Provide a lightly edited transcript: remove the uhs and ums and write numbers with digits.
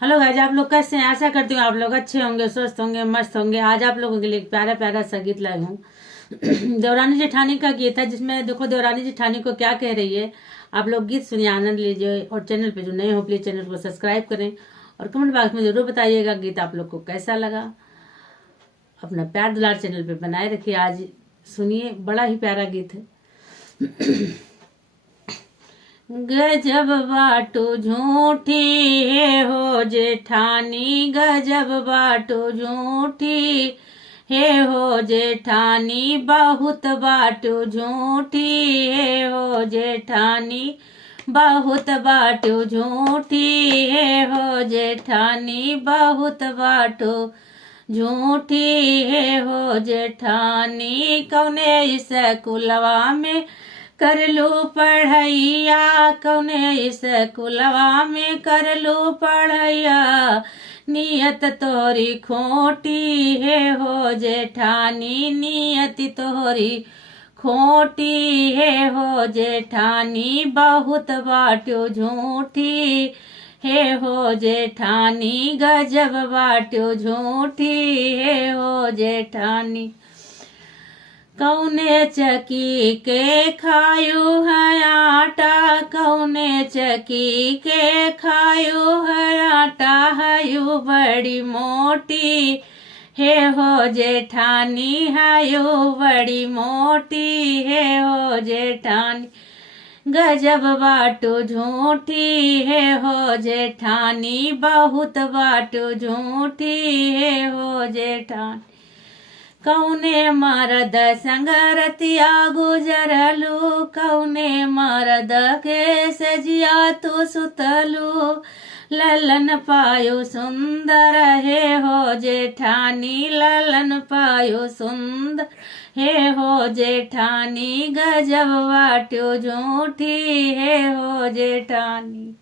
Hello guys, आप लोग कैसे हैं? आशा करती हूँ आप लोग अच्छे होंगे, स्वस्थ होंगे, मस्त होंगे। आज आप लोगों के लिए एक प्यारा प्यारा सा गीत लाई हूँ। देवरानी जेठानी का गीत है, जिसमें देखो देवरानी जेठानी को क्या कह रही है। आप लोग गीत सुनिए, आनंद लीजिए। और चैनल पे जो नए हो प्लीज चैनल को सब्सक्राइब करें और कमेंट बॉक्स में जरूर बताइएगा गीत आप लोग को कैसा लगा। अपना प्यार दुलार चैनल पे बनाए रखिए। आज सुनिए, बड़ा ही प्यारा गीत है। गजब बाटो झूठी है हो जेठानी, गजब बाटो झूठी है हो जेठानी, बहुत बाटो झूठी है हो जेठानी, बहुत बाटो झूठी है हो जेठानी, बहुत बाटो झूठी है हो जेठानी। कौने स्कूलवा में कर लो पढ़ैया, कौने स्कूलवा में कर लो पढ़ैया, नियत तोरी खोटी है हो जेठानी, नियत तोरी खोटी है हो जेठानी, बहुत बाटो झूठी है हो जेठानी, गजब बाटो झूठी है हो जेठानी। कौने चकी के खायो है आटा, कौने चकी के खायो है आटा, हयो बड़ी मोटी है हो जेठानी, हयो बड़ी मोटी है हो जेठानी, गजब बाटो झूठी है हो जेठानी, बहुत बाटो झूठी है हो जेठानी। कौने मरद संगरतिया गुजरलू, कौने मरद के सजिया तो सुतलू, ललन पायो सुंदर है हो जेठानी, ललन पायो सुंदर है हो जेठानी, गजब बाटो झूठी है हो जेठानी।